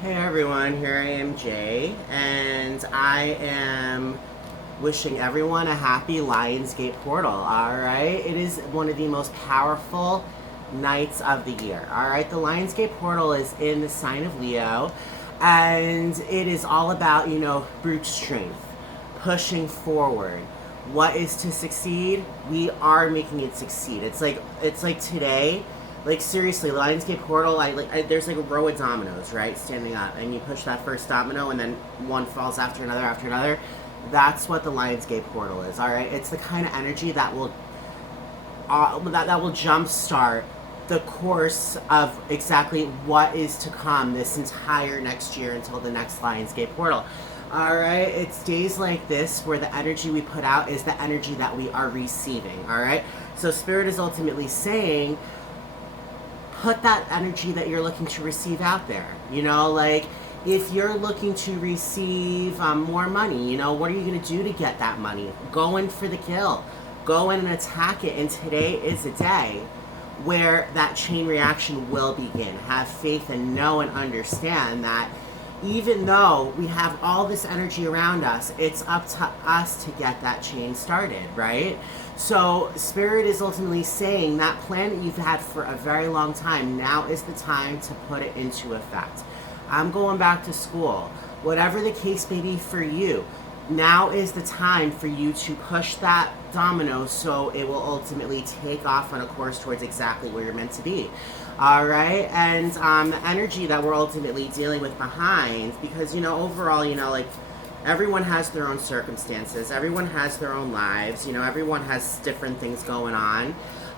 Hey everyone, here I am, Jay, and I am wishing everyone a happy Lionsgate portal. Alright, it is one of the most powerful nights of the year. Alright, the Lionsgate portal is in the sign of Leo, and it is all about, brute strength, pushing forward. What is to succeed? We are making it succeed. It's like today, like seriously, Lionsgate portal. There's like a row of dominoes, right, standing up, and you push that first domino, and then one falls after another after another. That's what the Lionsgate portal is. All right, it's the kind of energy that will that will jumpstart the course of exactly what is to come this entire next year until the next Lionsgate portal. All right, it's days like this where the energy we put out is the energy that we are receiving. All right, so Spirit is ultimately saying, put that energy that you're looking to receive out there. Like if you're looking to receive more money, what are you going to do to get that money? Go in for the kill. Go in and attack it. And today is a day where that chain reaction will begin. Have faith and know and understand that even though we have all this energy around us, it's up to us to get that chain started, right? So Spirit is ultimately saying that plan that you've had for a very long time, now is the time to put it into effect. I'm going back to school. Whatever the case may be for you, now is the time for you to push that domino so it will ultimately take off on a course towards exactly where you're meant to be. All right, and the energy that we're ultimately dealing with behind, because overall, like everyone has their own circumstances, everyone has their own lives, everyone has different things going on,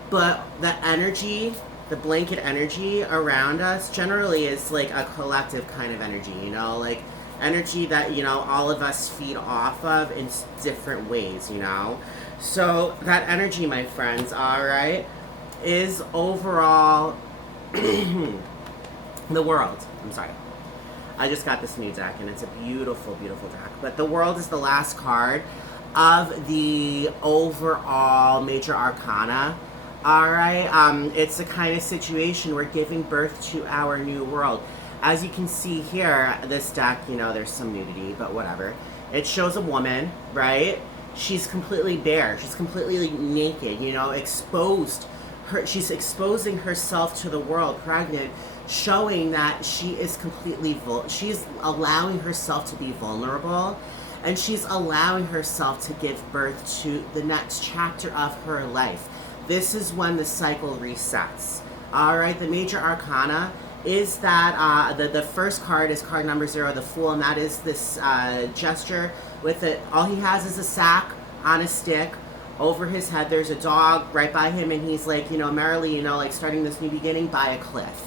but the energy, the blanket energy around us generally is like a collective kind of energy, like energy that all of us feed off of in different ways. So that energy, my friends, all right, is overall the world. I'm sorry, I just got this new deck and it's a beautiful, beautiful deck. But the world is the last card of the overall major arcana. All right, it's the kind of situation we're giving birth to our new world. As you can see here, this deck, there's some nudity, but whatever. It shows a woman, right? She's completely bare. She's completely naked, exposed. She's exposing herself to the world, pregnant, showing that she is completely she's allowing herself to be vulnerable, and she's allowing herself to give birth to the next chapter of her life. This is when the cycle resets. All right, the major arcana is that the first card is card number 0, the Fool, and that is this gesture with it. All he has is a sack on a stick. Over his head, there's a dog right by him, and he's like, merrily, like starting this new beginning by a cliff.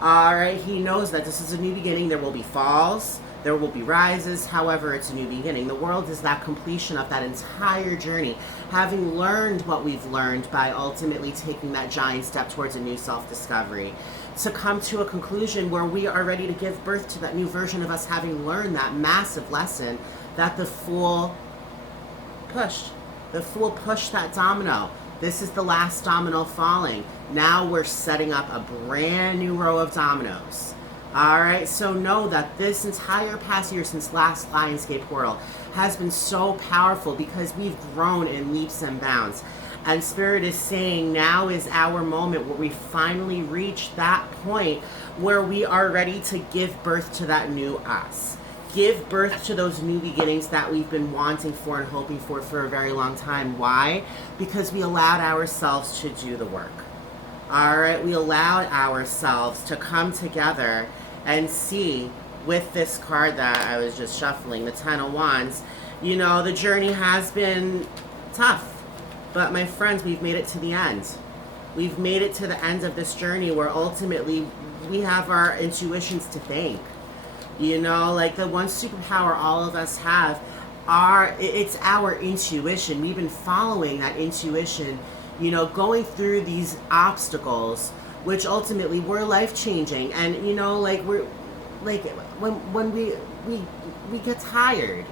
All right, he knows that this is a new beginning. There will be falls, there will be rises. However, it's a new beginning. The world is that completion of that entire journey, having learned what we've learned by ultimately taking that giant step towards a new self-discovery, to come to a conclusion where we are ready to give birth to that new version of us, having learned that massive lesson that the Fool pushed. The Fool pushed that domino. This is the last domino falling. Now we're setting up a brand new row of dominoes. All right, so know that this entire past year since last Lionsgate portal has been so powerful because we've grown in leaps and bounds. And Spirit is saying now is our moment where we finally reach that point where we are ready to give birth to that new us. Give birth to those new beginnings that we've been wanting for and hoping for a very long time. Why? Because we allowed ourselves to do the work. All right, we allowed ourselves to come together and see with this card that I was just shuffling, the Ten of Wands. The journey has been tough, but my friends, we've made it to the end. We've made it to the end of this journey where ultimately we have our intuitions to thank. Like the one superpower all of us have, it's our intuition. We've been following that intuition, going through these obstacles, which ultimately were life-changing. And, like we're, like when we get tired,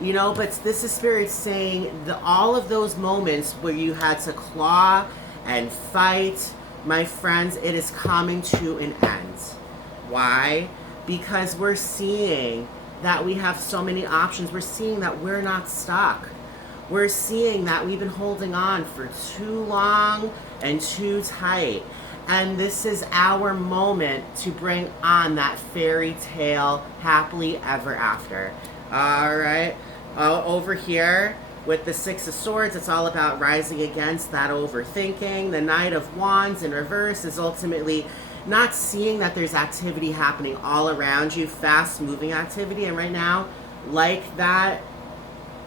but this is Spirit saying all of those moments where you had to claw and fight, my friends, it is coming to an end. Why? because we're seeing that we have so many options. We're seeing that we're not stuck. We're seeing that we've been holding on for too long and too tight. And this is our moment to bring on that fairy tale happily ever after. All right. Over here with the Six of Swords, it's all about rising against that overthinking. The Knight of Wands in reverse is ultimately not seeing that there's activity happening all around you, fast moving activity. And right now, like that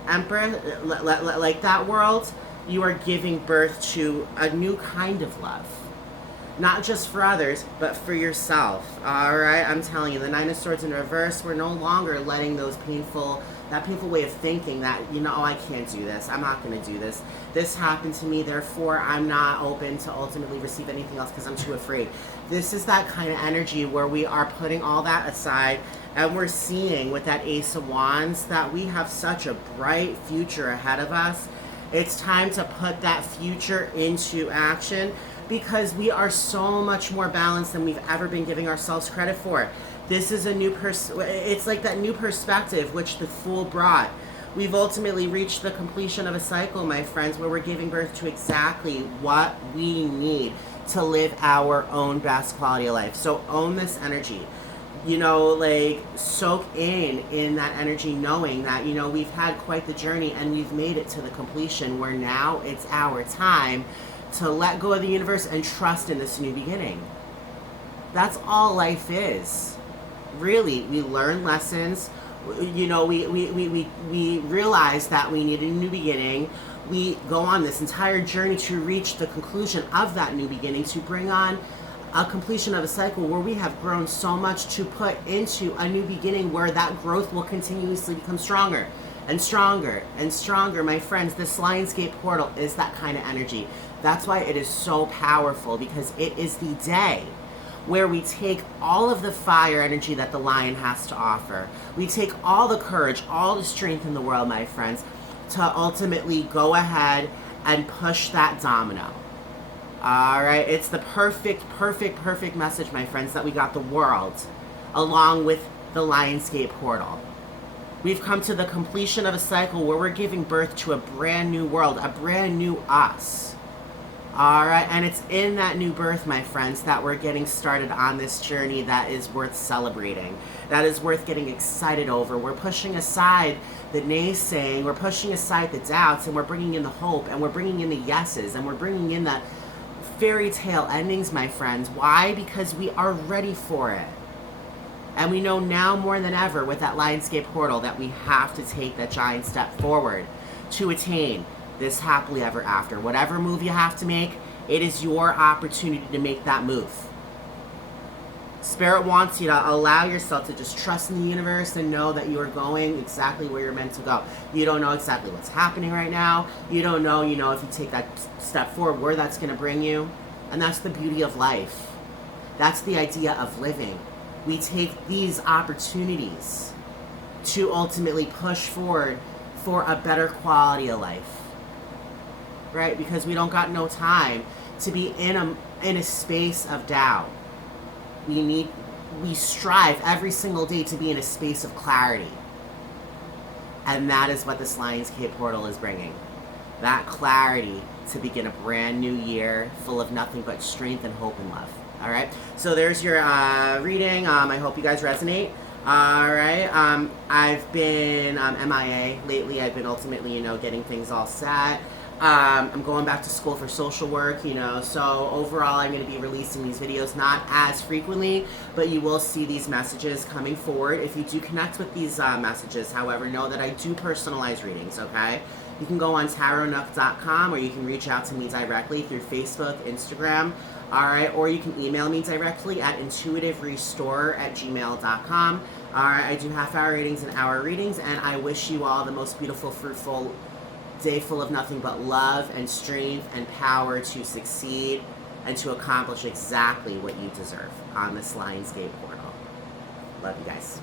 Emperor, like that world, you are giving birth to a new kind of love. Not just for others, but for yourself. All right, I'm telling you, the Nine of Swords in reverse, we're no longer letting that painful way of thinking that, oh, I can't do this. I'm not going to do this. This happened to me, therefore I'm not open to ultimately receive anything else because I'm too afraid. This is that kind of energy where we are putting all that aside, and we're seeing with that Ace of Wands that we have such a bright future ahead of us. It's time to put that future into action, because we are so much more balanced than we've ever been giving ourselves credit for. This is a new it's like that new perspective which the Fool brought. We've ultimately reached the completion of a cycle, my friends, where we're giving birth to exactly what we need to live our own best quality of life. So own this energy. Soak in that energy, knowing that, we've had quite the journey and we've made it to the completion where now it's our time to let go of the universe and trust in this new beginning. That's all life is. Really, we learn lessons. We realize that we need a new beginning. We go on this entire journey to reach the conclusion of that new beginning, to bring on a completion of a cycle where we have grown so much to put into a new beginning where that growth will continuously become stronger and stronger and stronger. My friends, this Lionsgate portal is that kind of energy. That's why it is so powerful, because it is the day where we take all of the fire energy that the lion has to offer. We take all the courage, all the strength in the world, my friends, to ultimately go ahead and push that domino. All right, it's the perfect message, my friends, that we got the world along with the Lionsgate portal. We've come to the completion of a cycle where we're giving birth to a brand new world, a brand new us. All right, and it's in that new birth, my friends, that we're getting started on this journey that is worth celebrating, that is worth getting excited over. We're pushing aside the naysaying, we're pushing aside the doubts, and we're bringing in the hope, and we're bringing in the yeses, and we're bringing in the fairy tale endings, my friends. Why? Because we are ready for it. And we know now more than ever with that Lionsgate portal that we have to take that giant step forward to attain this happily ever after. Whatever move you have to make, it is your opportunity to make that move. Spirit wants you to allow yourself to just trust in the universe and know that you are going exactly where you're meant to go. You don't know exactly what's happening right now. You don't know, if you take that step forward, where that's going to bring you. And that's the beauty of life. That's the idea of living. We take these opportunities to ultimately push forward for a better quality of life. Right? Because we don't got no time to be in a space of doubt. We strive every single day to be in a space of clarity. And that is what this Lionsgate portal is bringing. That clarity to begin a brand new year full of nothing but strength and hope and love. All right? So there's your reading. I hope you guys resonate. All right. I've been MIA lately. I've been ultimately, getting things all set. I'm going back to school for social work, so overall I'm going to be releasing these videos not as frequently, but you will see these messages coming forward. If you do connect with these messages, however, know that I do personalize readings, okay? You can go on tarotnook.com, or you can reach out to me directly through Facebook, Instagram, all right? Or you can email me directly at intuitiverestorer@gmail.com. All right, I do half-hour readings and hour readings, and I wish you all the most beautiful, fruitful day full of nothing but love and strength and power to succeed and to accomplish exactly what you deserve on this Lionsgate portal. Love you guys.